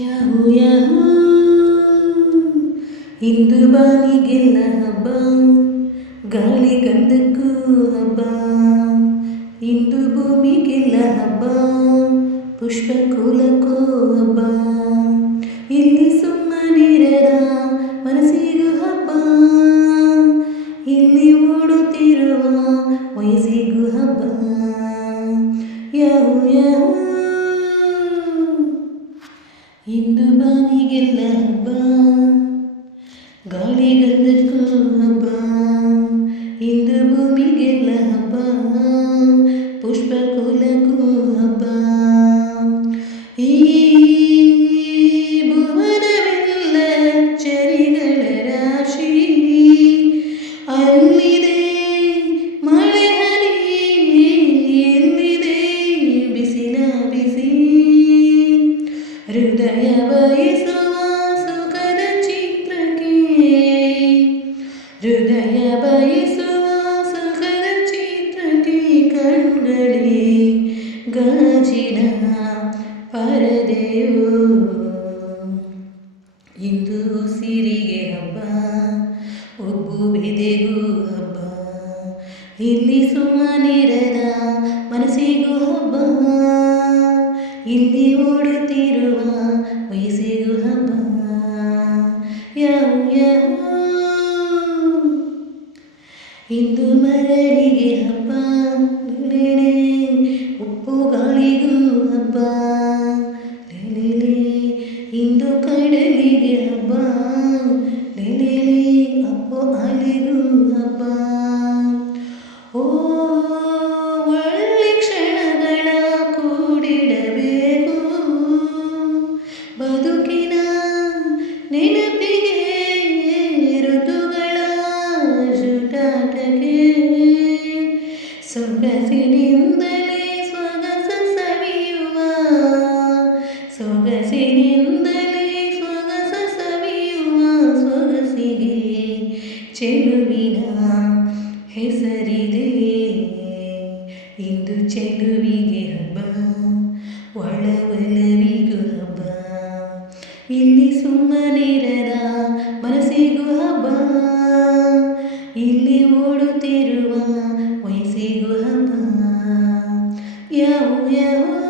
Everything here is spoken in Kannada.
ಯಾಹೂ ಯಾಹೂ ಇಂದು ಬಾನಿಗೆಲ್ಲ ಹಬ್ಬ, ಗಾಳಿ ಗಂಧಕ್ಕೂ ಹಬ್ಬ. ಇಂದು ಭೂಮಿಗೆಲ್ಲ ಹಬ್ಬ ಪುಷ್ಪ ಕುಲಕ್ಕೂ ಹಬ್ಬ. ಇಲ್ಲಿ ಸುಮ್ಮನಿರದ ಮನಸ್ಸಿಗೂ ಹಬ್ಬ. ಇಲ್ಲಿ ಓಡುತ್ತಿರುವ ವಯಸ್ಸಿಗೂ ಹಬ್ಬ. ಯಾವು ಯಾವು ಇಂದು ಬಾನಿಗೆಲ್ಲ ಹಬ್ಬ ಗಾಳಿಗಂಧಕ್ಕೂ ಹೃದಯ ಬಯಸುವ ಸುಖದ ಚಿತ್ರಕ್ಕೆ. ಹೃದಯ ಬಯಸುವ ಸುಖದ ಚಿತ್ರಕ್ಕೆ ಕಣ್ಗಳೇ ಗಾಜಿನ ಪರದೆಯು. ಇಂದು ಸಿರಿಗೆ ಹಬ್ಬ ಒಬ್ಬು ಹಬ್ಬ. ಇಲ್ಲಿ ಸುಮ್ಮನಿರದ ಮನಸ್ಸಿಗೂ ಹಬ್ಬ. ಇಲ್ಲಿ ಓಡುತ್ತಿರುವ ವಯಸ್ಸಿಗೂ ಹಬ್ಬ. ಯಾವ ಯಾವ. ಇಂದು ಮರಳಿಗೆ ಹಬ್ಬ. ಲೇಳೆ ಉಪ್ಪು ಗಾಳಿಗೂ ಹಬ್ಬ. ಲೇಳೆ ಇಂದು ಕಡಲಿಗೆ ಸೊಗಸಿನಿಂದಲೇ ಸೊಗಸ ಸವಿಯುವ ಸೊಗಸಿನಿಂದಲೇ ಸೊಗಸ ಸವಿಯುವ ಸೊಗಸಿಗೆ ಚೆಲುವಿನ ಹೆಸರಿದೆ ಇಂದು ಚೆಲುವಿಗೆ ಯಾವ ಯಾವ ಆ